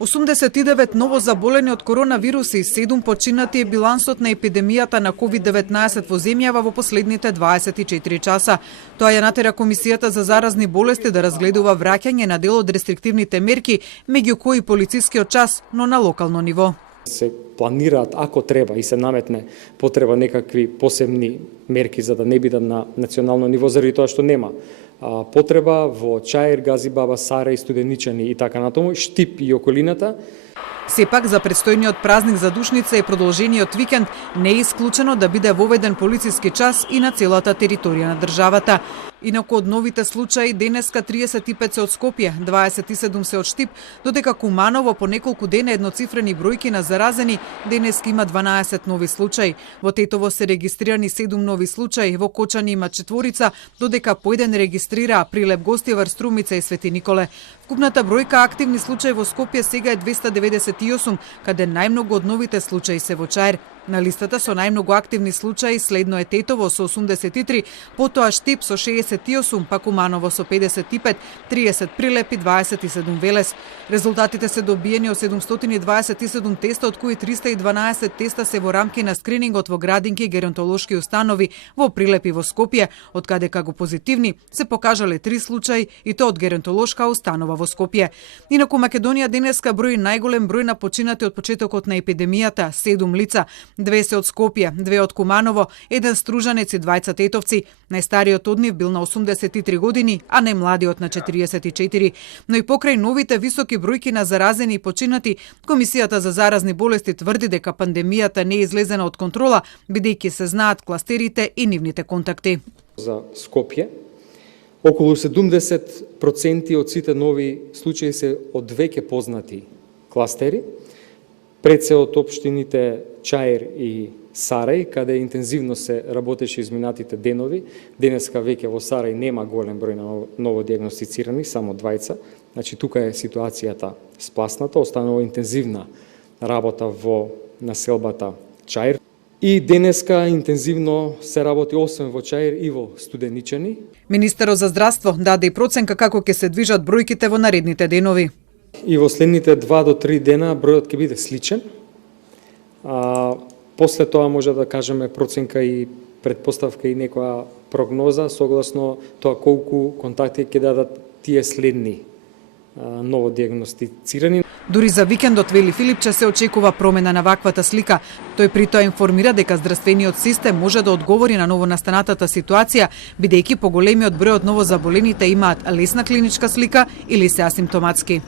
89 ново заболени од коронавирус и 7 починати е билансот на епидемијата на COVID-19 во земјава во последните 24 часа. Тоа ја натера Комисијата за заразни болести да разгледува враќање на дел од рестриктивните мерки, меѓу кои полицискиот час, но на локално ниво. Се планираат, ако треба и се наметне потреба некакви посебни мерки за да не бидат на национално ниво, заради тоа што нема потреба во Чаир, Газибаба, Сарај, Студеничани и така натаму, Штип и околината. Сепак, за престојниот празник за Душница и продолжениот викенд не е исклучено да биде воведен полициски час и на целата територија на државата. Инаку од новите случаи, денеска 35 се од Скопје, 27 се од Штип, додека Куманово по неколку дена едноцифрени бројки на заразени, денеска има 12 нови случаи. Во Тетово се регистрирани 7 нови случаи, во Кочани има 4, додека по еден регистрира Прилеп, Гостивар, Струмица и Свети Николе. Вкупната бројка активни случаи во Скопје сега е 298, каде најмногу од новите случаи се во Чаир. На листата со најмногу активни случаи следно е Тетово со 83, потоа Штип со 68, па Куманово со 55, 30 Прилеп и 27 Велес. Резултатите се добиени од 727 теста, од кои 312 теста се во рамки на скринингот во градинки геронтолошки установи во Прилеп и во Скопје, од каде како позитивни се покажале 3 случаи и тоа од геронтолошка установа во Скопје. Инаку Македонија денеска брои најголем број на починати од почетокот на епидемијата, 7 лица. 2 се од Скопје, 2 од Куманово, 1 стружанец и 2 тетовци. Најстариот од нив бил на 83 години, а најмладиот на 44. Но и покрај новите високи бројки на заразени и починати, Комисијата за заразни болести тврди дека пандемијата не е излезена од контрола, бидејќи се знаат кластерите и нивните контакти. За Скопје, околу 70% од сите нови случаи се од веќе познати кластери, пред се од општините Чаир и Сарај, каде интензивно се работеше изминатите денови. Денеска веќе во Сарај нема голем број на ново диагностицирани, само 2. Значи, тука е ситуацијата спласната, останува интензивна работа во населбата Чаир. И денеска интензивно се работи освен во Чаир и во Студеничани. Министерот за здравство даде и проценка како ќе се движат бројките во наредните денови. И во следните 2 до 3 дена бројот ќе биде сличен. После тоа може да кажеме проценка и предпоставка и некоја прогноза согласно тоа колку контакти ќе дадат тие следни ново диагностицирани. Дури за викендот, вели Филипче, се очекува промена на ваквата слика. Тој при тоа информира дека здравствениот систем може да одговори на новонастанатата ситуација, бидејќи поголемиот број од новозаболените имаат лесна клиничка слика или се асимптоматски.